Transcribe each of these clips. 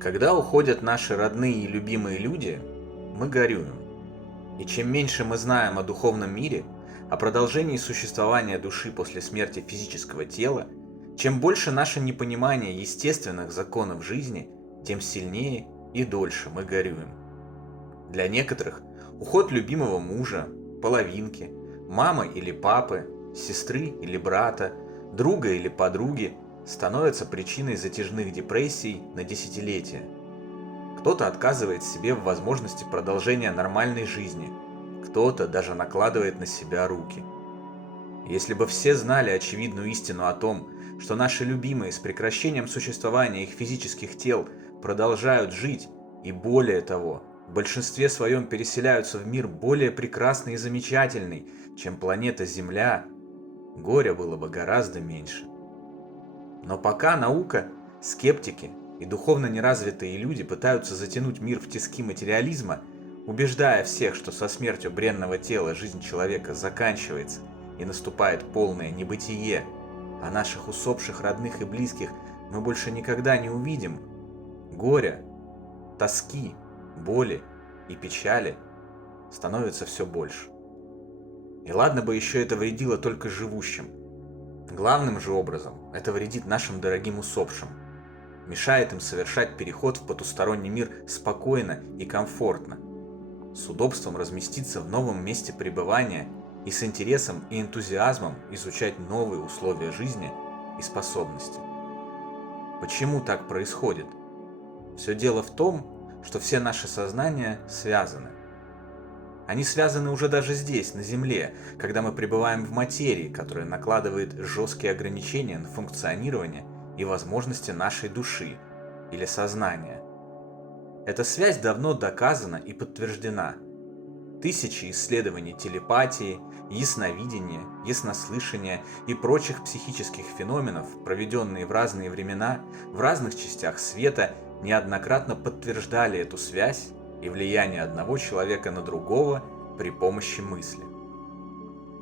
Когда уходят наши родные и любимые люди, мы горюем. И чем меньше мы знаем о духовном мире, о продолжении существования души после смерти физического тела, чем больше наше непонимание естественных законов жизни, тем сильнее и дольше мы горюем. Для некоторых уход любимого мужа, половинки, мамы или папы, сестры или брата, друга или подруги становится причиной затяжных депрессий на десятилетия. Кто-то отказывает себе в возможности продолжения нормальной жизни, кто-то даже накладывает на себя руки. Если бы все знали очевидную истину о том, что наши любимые с прекращением существования их физических тел продолжают жить и более того, в большинстве своем переселяются в мир более прекрасный и замечательный, чем планета Земля, горя было бы гораздо меньше. Но пока наука, скептики и духовно неразвитые люди пытаются затянуть мир в тиски материализма, убеждая всех, что со смертью бренного тела жизнь человека заканчивается и наступает полное небытие, а наших усопших родных и близких мы больше никогда не увидим, горя, тоски, боли и печали становится все больше. И ладно бы еще это вредило только живущим. Главным же образом это вредит нашим дорогим усопшим, мешает им совершать переход в потусторонний мир спокойно и комфортно, с удобством разместиться в новом месте пребывания и с интересом и энтузиазмом изучать новые условия жизни и способности. Почему так происходит? Все дело в том, что все наши сознания связаны. Они связаны уже даже здесь, на Земле, когда мы пребываем в материи, которая накладывает жесткие ограничения на функционирование и возможности нашей души или сознания. Эта связь давно доказана и подтверждена. Тысячи исследований телепатии, ясновидения, яснослышания и прочих психических феноменов, проведенные в разные времена, в разных частях света, неоднократно подтверждали эту связь и влияние одного человека на другого при помощи мысли.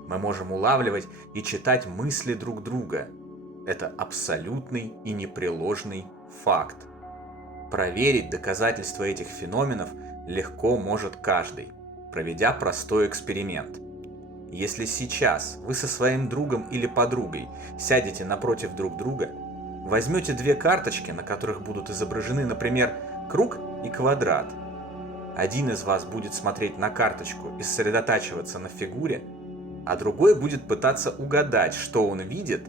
Мы можем улавливать и читать мысли друг друга. Это абсолютный и непреложный факт. Проверить доказательства этих феноменов легко может каждый, проведя простой эксперимент. Если сейчас вы со своим другом или подругой сядете напротив друг друга, возьмете две карточки, на которых будут изображены, например, круг и квадрат. Один из вас будет смотреть на карточку и сосредотачиваться на фигуре, а другой будет пытаться угадать, что он видит,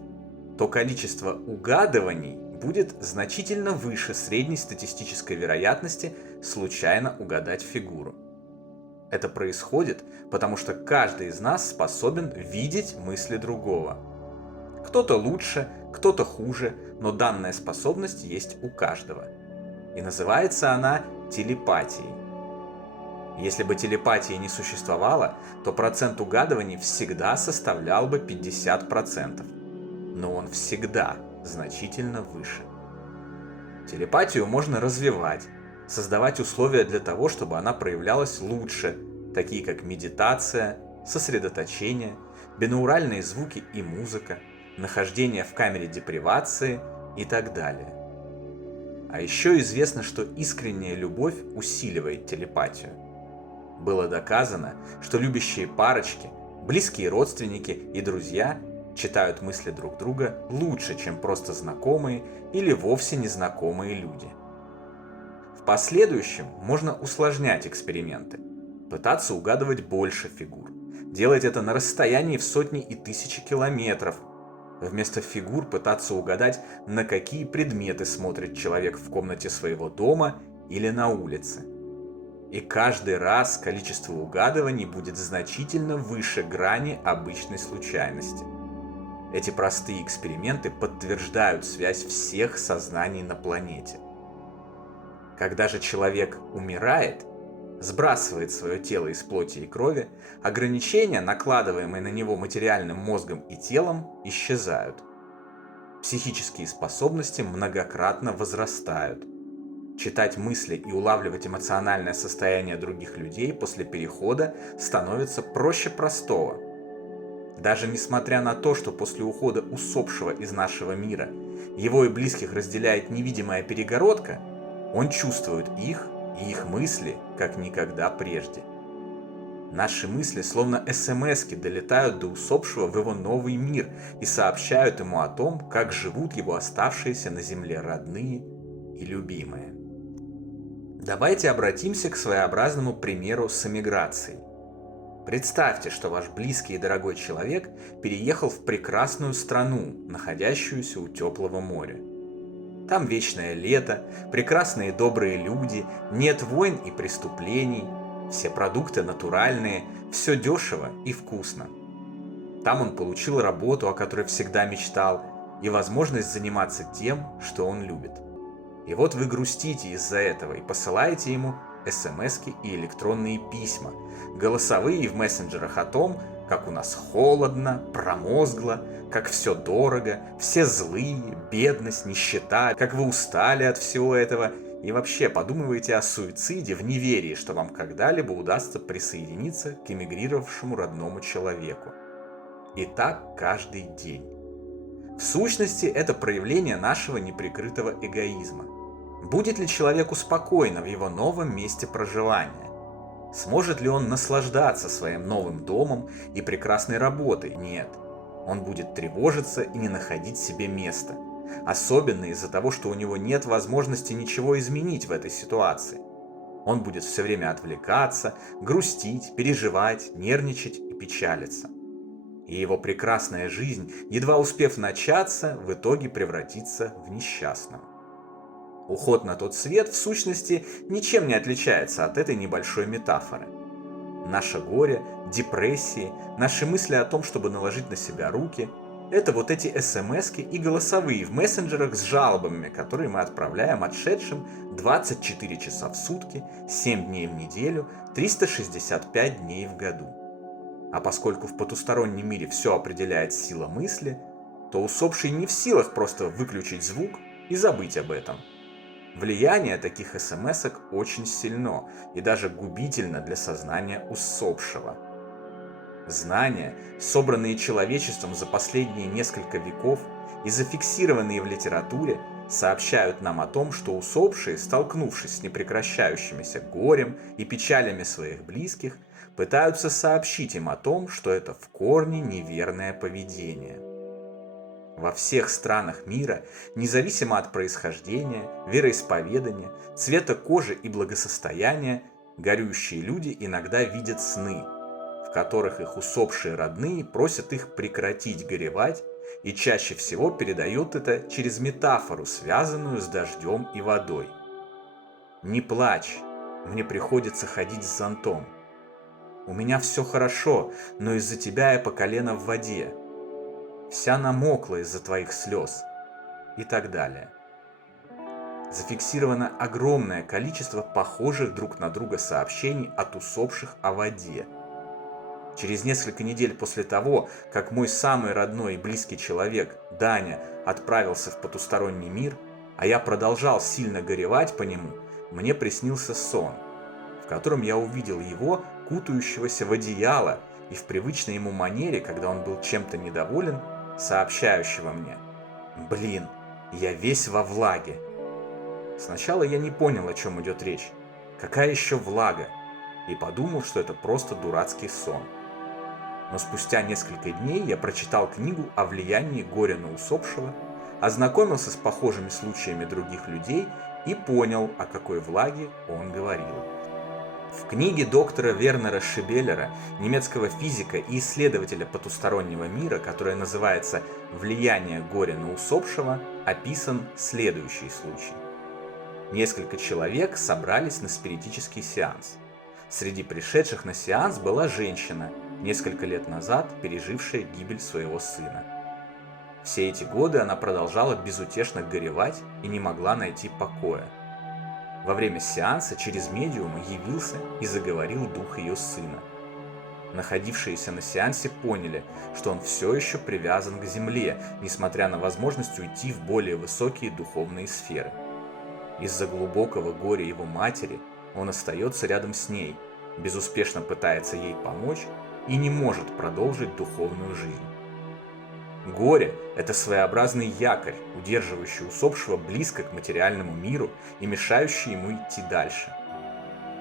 то количество угадываний будет значительно выше средней статистической вероятности случайно угадать фигуру. Это происходит, потому что каждый из нас способен видеть мысли другого. Кто-то лучше, кто-то хуже, но данная способность есть у каждого. И называется она телепатией. Если бы телепатии не существовало, то процент угадываний всегда составлял бы 50%. Но он всегда значительно выше. Телепатию можно развивать, создавать условия для того, чтобы она проявлялась лучше, такие как медитация, сосредоточение, бинауральные звуки и музыка, нахождение в камере депривации и так далее. А еще известно, что искренняя любовь усиливает телепатию. Было доказано, что любящие парочки, близкие родственники и друзья читают мысли друг друга лучше, чем просто знакомые или вовсе незнакомые люди. В последующем можно усложнять эксперименты, пытаться угадывать больше фигур, делать это на расстоянии в сотни и тысячи километров, вместо фигур пытаться угадать, на какие предметы смотрит человек в комнате своего дома или на улице. И каждый раз количество угадываний будет значительно выше грани обычной случайности. Эти простые эксперименты подтверждают связь всех сознаний на планете. Когда же человек умирает, сбрасывает свое тело из плоти и крови, ограничения, накладываемые на него материальным мозгом и телом, исчезают. Психические способности многократно возрастают. Читать мысли и улавливать эмоциональное состояние других людей после перехода становится проще простого. Даже несмотря на то, что после ухода усопшего из нашего мира его и близких разделяет невидимая перегородка, Он чувствует их и их мысли, как никогда прежде. Наши мысли, словно СМСки, долетают до усопшего в его новый мир и сообщают ему о том, как живут его оставшиеся на земле родные и любимые. Давайте обратимся к своеобразному примеру с эмиграцией. Представьте, что ваш близкий и дорогой человек переехал в прекрасную страну, находящуюся у теплого моря. Там вечное лето, прекрасные добрые люди, нет войн и преступлений, все продукты натуральные, все дешево и вкусно. Там он получил работу, о которой всегда мечтал, и возможность заниматься тем, что он любит. И вот вы грустите из-за этого и посылаете ему смски и электронные письма, голосовые в мессенджерах о том, как у нас холодно, промозгло, как все дорого, все злые, бедность, нищета, как вы устали от всего этого, и вообще подумываете о суициде в неверии, что вам когда-либо удастся присоединиться к эмигрировавшему родному человеку. И так каждый день. В сущности, это проявление нашего неприкрытого эгоизма. Будет ли человеку спокойно в его новом месте проживания? Сможет ли он наслаждаться своим новым домом и прекрасной работой? Нет. Он будет тревожиться и не находить себе места. Особенно из-за того, что у него нет возможности ничего изменить в этой ситуации. Он будет все время отвлекаться, грустить, переживать, нервничать и печалиться. И его прекрасная жизнь, едва успев начаться, в итоге превратится в несчастную. Уход на тот свет, в сущности, ничем не отличается от этой небольшой метафоры. Наше горе, депрессии, наши мысли о том, чтобы наложить на себя руки – это вот эти смски и голосовые в мессенджерах с жалобами, которые мы отправляем отшедшим 24 часа в сутки, 7 дней в неделю, 365 дней в году. А поскольку в потустороннем мире все определяет сила мысли, то усопший не в силах просто выключить звук и забыть об этом. Влияние таких смсок очень сильно и даже губительно для сознания усопшего. Знания, собранные человечеством за последние несколько веков и зафиксированные в литературе, сообщают нам о том, что усопшие, столкнувшись с непрекращающимися горем и печалями своих близких, пытаются сообщить им о том, что это в корне неверное поведение. Во всех странах мира, независимо от происхождения, вероисповедания, цвета кожи и благосостояния, горюющие люди иногда видят сны, в которых их усопшие родные просят их прекратить горевать, и чаще всего передают это через метафору, связанную с дождем и водой. «Не плачь, мне приходится ходить с зонтом. У меня все хорошо, но из-за тебя я по колено в воде. Вся намокла из-за твоих слез» и так далее. Зафиксировано огромное количество похожих друг на друга сообщений от усопших о воде. Через несколько недель после того, как мой самый родной и близкий человек, Даня, отправился в потусторонний мир, а я продолжал сильно горевать по нему, мне приснился сон, в котором я увидел его, кутающегося в одеяло и в привычной ему манере, когда он был чем-то недоволен, сообщающего мне: «Блин, я весь во влаге». Сначала я не понял, о чем идет речь. Какая еще влага? И подумал, что это просто дурацкий сон. Но спустя несколько дней я прочитал книгу о влиянии горя на усопшего, ознакомился с похожими случаями других людей и понял, о какой влаге он говорил. В книге доктора Вернера Шибеллера, немецкого физика и исследователя потустороннего мира, которая называется «Влияние горя на усопшего», описан следующий случай. Несколько человек собрались на спиритический сеанс. Среди пришедших на сеанс была женщина, несколько лет назад пережившая гибель своего сына. Все эти годы она продолжала безутешно горевать и не могла найти покоя. Во время сеанса через медиума явился и заговорил дух ее сына. Находившиеся на сеансе поняли, что он все еще привязан к земле, несмотря на возможность уйти в более высокие духовные сферы. Из-за глубокого горя его матери он остается рядом с ней, безуспешно пытается ей помочь и не может продолжить духовную жизнь. Горе– это своеобразный якорь, удерживающий усопшего близко к материальному миру и мешающий ему идти дальше.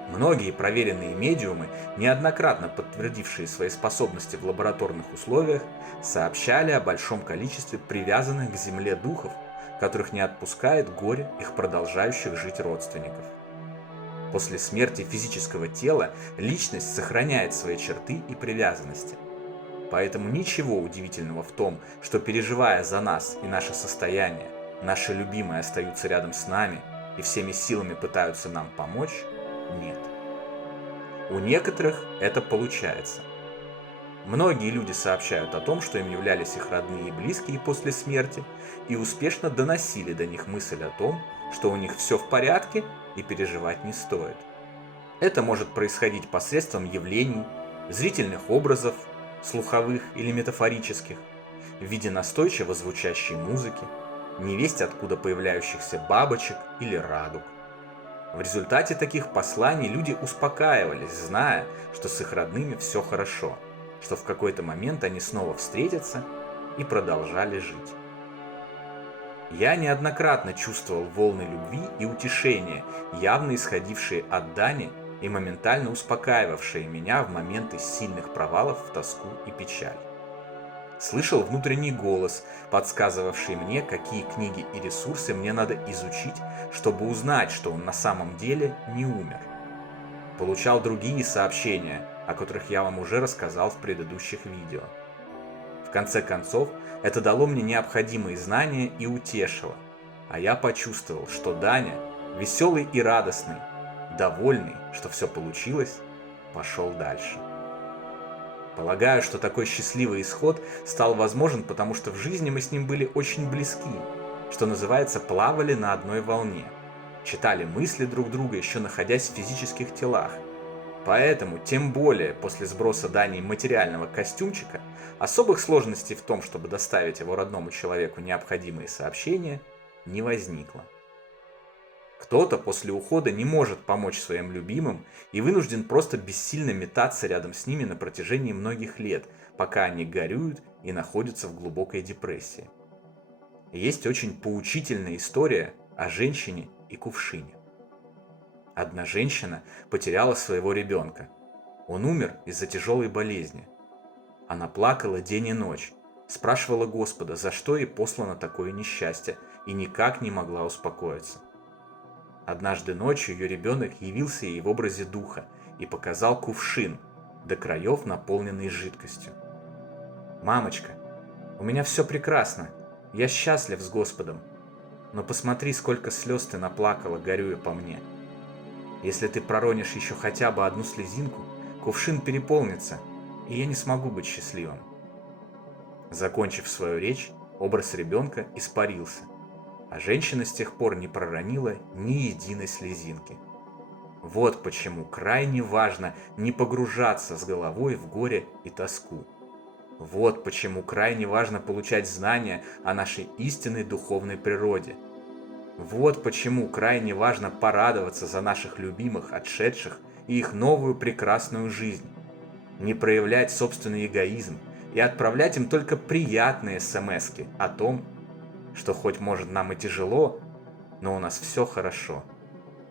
Многие проверенные медиумы, неоднократно подтвердившие свои способности в лабораторных условиях, сообщали о большом количестве привязанных к земле духов, которых не отпускает горе их продолжающих жить родственников. После смерти физического тела личность сохраняет свои черты и привязанности. Поэтому ничего удивительного в том, что, переживая за нас и наше состояние, наши любимые остаются рядом с нами и всеми силами пытаются нам помочь, нет. У некоторых это получается. Многие люди сообщают о том, что им являлись их родные и близкие после смерти, и успешно доносили до них мысль о том, что у них все в порядке и переживать не стоит. Это может происходить посредством явлений, зрительных образов, слуховых или метафорических, в виде настойчиво звучащей музыки, невесть откуда появляющихся бабочек или радуг. В результате таких посланий люди успокаивались, зная, что с их родными все хорошо, что в какой-то момент они снова встретятся и продолжали жить. Я неоднократно чувствовал волны любви и утешения, явно исходившие от Дани и моментально успокаивавшие меня в моменты сильных провалов в тоску и печаль. Слышал внутренний голос, подсказывавший мне, какие книги и ресурсы мне надо изучить, чтобы узнать, что он на самом деле не умер. Получал другие сообщения, о которых я вам уже рассказал в предыдущих видео. В конце концов, это дало мне необходимые знания и утешило, а я почувствовал, что Даня, веселый и радостный, довольный, что все получилось, пошел дальше. Полагаю, что такой счастливый исход стал возможен, потому что в жизни мы с ним были очень близки, что называется, плавали на одной волне, читали мысли друг друга, еще находясь в физических телах. Поэтому, тем более после сброса Дани материального костюмчика, особых сложностей в том, чтобы доставить его родному человеку необходимые сообщения, не возникло. Кто-то после ухода не может помочь своим любимым и вынужден просто бессильно метаться рядом с ними на протяжении многих лет, пока они горюют и находятся в глубокой депрессии. Есть очень поучительная история о женщине и кувшине. Одна женщина потеряла своего ребенка. Он умер из-за тяжелой болезни. Она плакала день и ночь, спрашивала Господа, за что ей послано такое несчастье, и никак не могла успокоиться. Однажды ночью ее ребенок явился ей в образе духа и показал кувшин, до краев наполненный жидкостью. «Мамочка, у меня все прекрасно, я счастлив с Господом, но посмотри, сколько слез ты наплакала, горюя по мне. Если ты проронишь еще хотя бы одну слезинку, кувшин переполнится, и я не смогу быть счастливым». Закончив свою речь, образ ребенка испарился, а женщина с тех пор не проронила ни единой слезинки. Вот почему крайне важно не погружаться с головой в горе и тоску. Вот почему крайне важно получать знания о нашей истинной духовной природе. Вот почему крайне важно порадоваться за наших любимых отшедших и их новую прекрасную жизнь. Не проявлять собственный эгоизм и отправлять им только приятные смски о том, что хоть может нам и тяжело, но у нас все хорошо,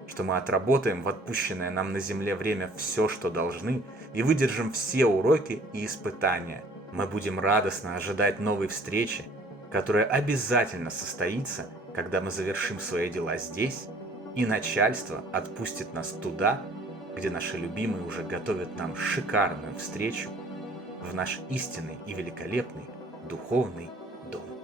что мы отработаем в отпущенное нам на земле время все, что должны, и выдержим все уроки и испытания. Мы будем радостно ожидать новой встречи, которая обязательно состоится, когда мы завершим свои дела здесь, и начальство отпустит нас туда, где наши любимые уже готовят нам шикарную встречу в наш истинный и великолепный духовный дом.